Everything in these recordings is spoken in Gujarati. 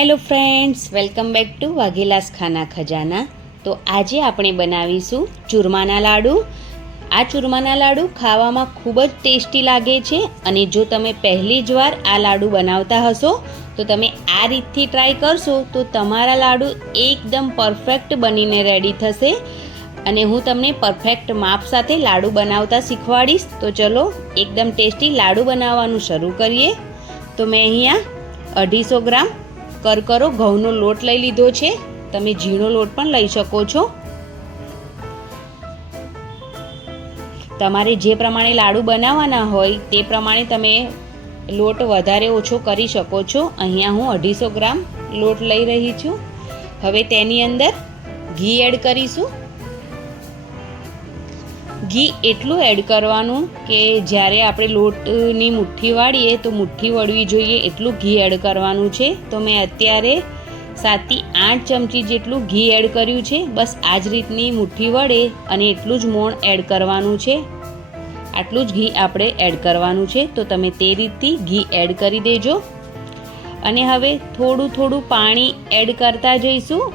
Hello friends welcome back to Vaghela's ખાના ખજાના તો આજે આપણે બનાવીશું ચૂરમાના લાડુ. આ ચૂરમાના લાડુ ખાવામાં ખૂબ જ ટેસ્ટી લાગે છે અને જો તમે પહેલી જ વાર આ લાડુ બનાવતા હશો, તો તમે આ રીતથી ટ્રાય કરશો તો તમારા લાડુ એકદમ પરફેક્ટ બનીને રેડી થશે. અને હું તમને પરફેક્ટ માપ સાથે લાડુ બનાવતા શીખવાડીશ. તો ચલો એકદમ ટેસ્ટી લાડુ બનાવવાનું શરૂ કરીએ. તો મેં અહીંયા અઢીસો ગ્રામ કરકરો ઘઉંનો લોટ લઈ લીધો છે. તમે ઝીણો લોટ પણ લઈ શકો છો. તમારે જે પ્રમાણે લાડુ બનાવવાના હોય, તે પ્રમાણે તમે લોટ વધારે ઓછો કરી શકો છો. અહીંયા હું અઢીસો ગ્રામ લોટ લઈ રહી છું. હવે તેની અંદર ઘી એડ કરીશું. ઘી એટલું એડ કરવાનું કે જ્યારે આપણે લોટની મુઠ્ઠી વાળીએ તો મુઠ્ઠી વળવી જોઈએ, એટલું ઘી એડ કરવાનું છે. તો મેં અત્યારે સાતથી આઠ ચમચી જેટલું ઘી એડ કર્યું છે. બસ આ જ રીતની મુઠ્ઠી વળે અને એટલું જ મોણ એડ કરવાનું છે. આટલું જ ઘી આપણે એડ કરવાનું છે. તો તમે તે રીતથી ઘી એડ કરી દેજો. અને હવે થોડું થોડું પાણી એડ કરતા જઈશું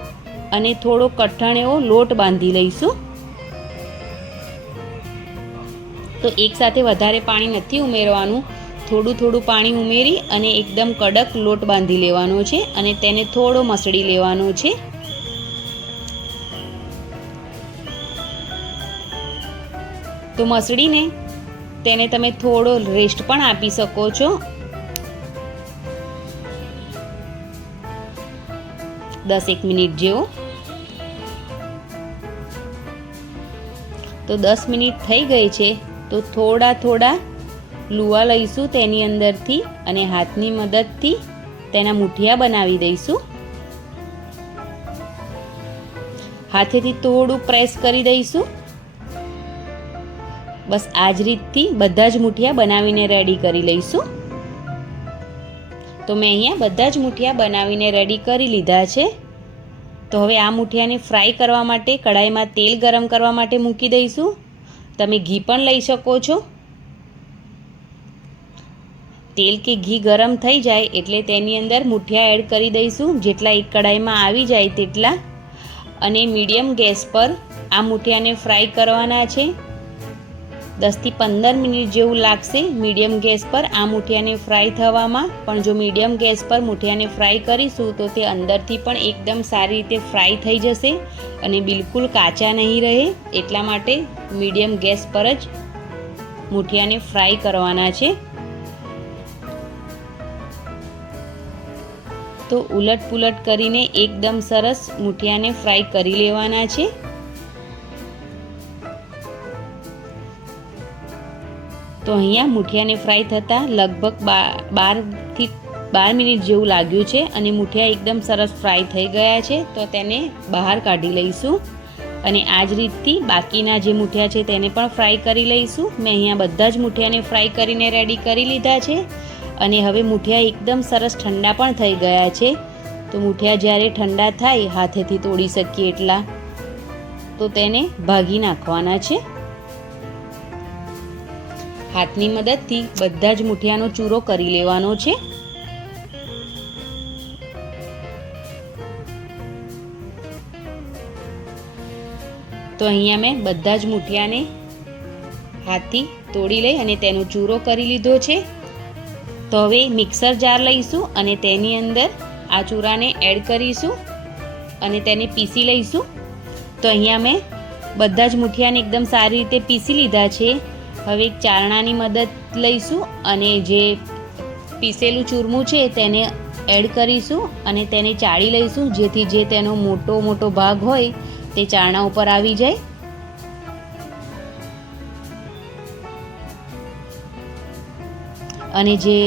અને થોડો કઠણ એવો લોટ બાંધી લઈશું. તો એકસાથે વધારે પાણી નથી ઉમેરવાનું. થોડું થોડું પાણી ઉમેરી અને એકદમ કડક લોટ બાંધી લેવાનો છે અને તેને થોડો મસળી લેવાનો છે. તો મસળીને તેને તમે થોડો રેસ્ટ પણ આપી શકો છો. દસ એક મિનિટ જેવો. તો દસ મિનિટ થઈ ગઈ છે. તો થોડા થોડા લુવા લઈશું તેની અંદરથી અને હાથની મદદથી તેના મુઠિયા બનાવી દઈશું. હાથેથી થોડું પ્રેસ કરી દઈશું. બસ આ જ રીતથી બધા જ મુઠિયા બનાવીને રેડી કરી લઈશું. તો મેં અહીંયા બધા જ મુઠિયા બનાવીને રેડી કરી લીધા છે. તો હવે આ મુઠિયાને ફ્રાય કરવા માટે કઢાઈમાં તેલ ગરમ કરવા માટે મૂકી દઈશું. તમે ઘી પણ લઈ શકો છો. તેલ કે ઘી ગરમ થઈ જાય એટલે તેની અંદર મુઠિયા એડ કરી દઈશું. જેટલા એક કઢાઈમાં આવી જાય તેટલા. અને મીડિયમ ગેસ પર આ મુઠિયાને ફ્રાય કરવાના છે. દસથી પંદર મિનિટ જેવું લાગશે મીડિયમ ગેસ પર આ મૂઠિયાને ફ્રાય થવામાં. પણ જો મીડિયમ ગેસ પર મૂઠિયાને ફ્રાય કરીશું તો તે અંદરથી પણ એકદમ સારી રીતે ફ્રાય થઈ જશે અને બિલકુલ કાચા નહીં રહે. એટલા માટે મીડિયમ ગેસ પર જ મૂઠિયાને ફ્રાય કરવાના છે. તો ઉલટ પુલટ કરીને એકદમ સરસ મૂઠિયાને ફ્રાય કરી લેવાના છે. તો અહીંયા મુઠિયાને ફ્રાય થતાં લગભગ બારથી બાર મિનિટ જેવું લાગ્યું છે અને મુઠિયા એકદમ સરસ ફ્રાય થઈ ગયા છે, તો તેને બહાર કાઢી લઈશું. અને આ જ રીતથી બાકીના જે મુઠિયા છે તેને પણ ફ્રાય કરી લઈશું. મેં અહીંયા બધા જ મુઠિયાને ફ્રાય કરીને રેડી કરી લીધા છે. અને હવે મુઠિયા એકદમ સરસ ઠંડા પણ થઈ ગયા છે. તો મુઠિયા જ્યારે ઠંડા થાય, હાથેથી તોડી શકીએ એટલા. તો તેને ભાગી નાખવાના છે. હાથની મદદથી બધા જ મુઠિયાનો ચૂરો કરી લેવાનો છે. તો અહીંયા મેં બધા જ મુઠિયાને હાથથી તોડી લઈ અને તેનો ચૂરો કરી લીધો છે. તો હવે મિક્સર જાર લઈશું અને તેની અંદર આ ચૂરાને એડ કરીશું અને તેને પીસી લઈશું. તો અહીંયા મેં બધા જ મુઠિયાને એકદમ સારી રીતે પીસી લીધા છે. હવે એક ચારણાની મદદ લઈશું અને જે પીસેલું ચૂરમું છે તેને એડ કરીશું અને તેને ચાળી લઈશું, જેથી જે તેનો મોટો મોટો ભાગ હોય તે ચારણા ઉપર આવી જાય. અને જે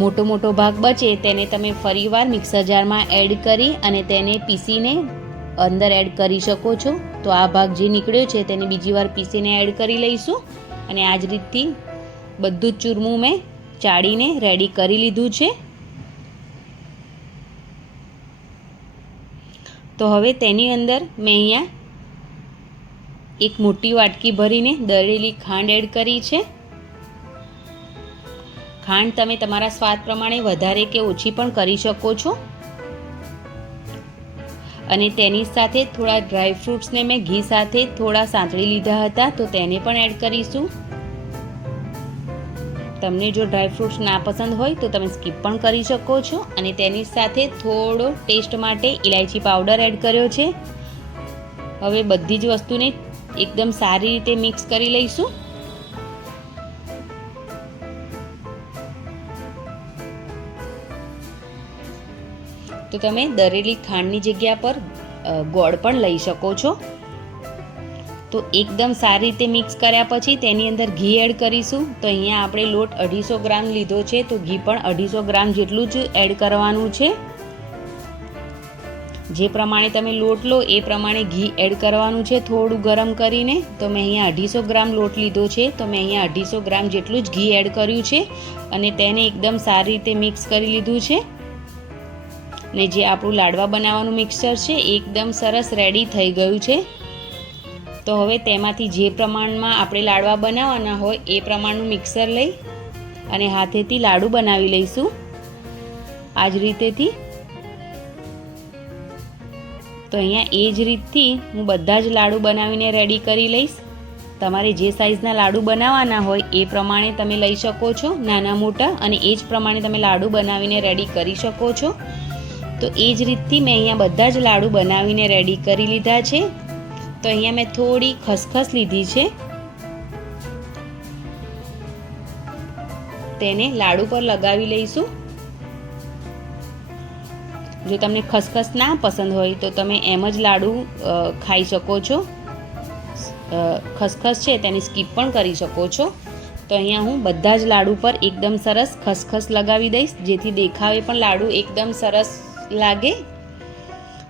મોટો મોટો ભાગ બચે તેને તમે ફરીવાર મિક્સર જારમાં એડ કરી અને તેને પીસીને અંદર એડ કરી શકો છો. તો આ ભાગ જે નીકળ્યો છે તેને બીજી વાર પીસીને એડ કરી લઈશું. અને આ જ રીતથી બધું જ ચૂરમું મેં ચાળીને રેડી કરી લીધું છે. તો હવે તેની અંદર મેં અહીંયા એક મોટી વાટકી ભરીને દળેલી ખાંડ એડ કરી છે. ખાંડ તમે તમારા સ્વાદ પ્રમાણે વધારે કે ઓછી પણ કરી શકો છો. અને તેની સાથે થોડા ડ્રાય ફ્રૂટ્સને મેં ઘી સાથે થોડા સાંતળી લીધા હતા, તો તેને પણ એડ કરીશું. તમને જો ડ્રાય ફ્રૂટ્સ ના પસંદ હોય, તો તમે સ્કીપ પણ કરી શકો છો. અને તેની સાથે થોડો ટેસ્ટ માટે ઇલાયચી પાવડર એડ કર્યો છે. હવે બધી જ વસ્તુને એકદમ સારી રીતે મિક્સ કરી લઈશું. તો તમે દરેલી ખાંડની જગ્યા પર ગોળ પણ લઈ શકો છો. તો એકદમ સારી રીતે મિક્સ કર્યા પછી તેની અંદર ઘી એડ કરીશું. તો અહીંયા આપણે લોટ અઢીસો ગ્રામ લીધો છે, તો ઘી પણ અઢીસો ગ્રામ જેટલું જ એડ કરવાનું છે. જે પ્રમાણે તમે લોટ લો, એ પ્રમાણે ઘી એડ કરવાનું છે થોડું ગરમ કરીને. તો મેં અહીંયા અઢીસો ગ્રામ લોટ લીધો છે, તો મેં અહીંયા અઢીસો ગ્રામ જેટલું જ ઘી એડ કર્યું છે. અને તેને એકદમ સારી રીતે મિક્સ કરી લીધું છે. ને જે આપણું લાડવા બનાવવાનું મિક્સચર છે, એકદમ સરસ રેડી થઈ ગયું છે. તો હવે તેમાંથી જે પ્રમાણમાં આપણે લાડવા બનાવવાના હોય, એ પ્રમાણનું મિક્સર લઈ અને હાથેથી લાડુ બનાવી લઈશું. આ જ રીતેથી. તો અહીંયા એ જ રીતથી હું બધા જ લાડુ બનાવીને રેડી કરી લઈશ. તમારે જે સાઇઝના લાડુ બનાવવાના હોય, એ પ્રમાણે તમે લઈ શકો છો. નાના મોટા અને એ જ પ્રમાણે તમે લાડુ બનાવીને રેડી કરી શકો છો. તો એ જ રીતથી મેં અહીંયા બધા જ લાડુ બનાવીને રેડી કરી લીધા છે. તો અહીંયા મેં થોડી ખસખસ લીધી છે. તેને લાડુ પર લગાવી લઈશું. જો તમને ખસખસ ના પસંદ હોય તો તમે એમ જ લાડુ ખાઈ શકો છો. ખસખસ છે તેને સ્કીપ પણ કરી શકો છો. તો અહીંયા હું બધા જ લાડુ પર એકદમ સરસ ખસખસ લગાવી દઈશ, જેથી દેખાવે પણ લાડુ એકદમ સરસ લાગે?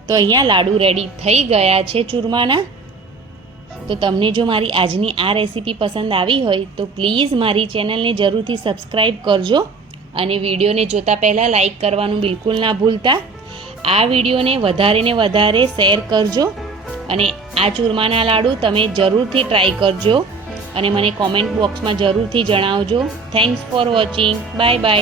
તો અહીંયા લાડુ રેડી થઈ ગયા છે ચૂરમાના. તો તમને જો મારી આજની આ રેસીપી પસંદ આવી હોય, તો પ્લીઝ મારી ચેનલને જરૂરથી સબસ્ક્રાઈબ કરજો અને વિડીયોને જોતા પહેલાં લાઈક કરવાનું બિલકુલ ના ભૂલતા. આ વિડીયોને વધારે ને વધારે શેર કરજો અને આ ચૂરમાના લાડુ તમે જરૂરથી ટ્રાય કરજો અને મને કોમેન્ટ બોક્સમાં જરૂરથી જણાવજો. Thanks for watching bye bye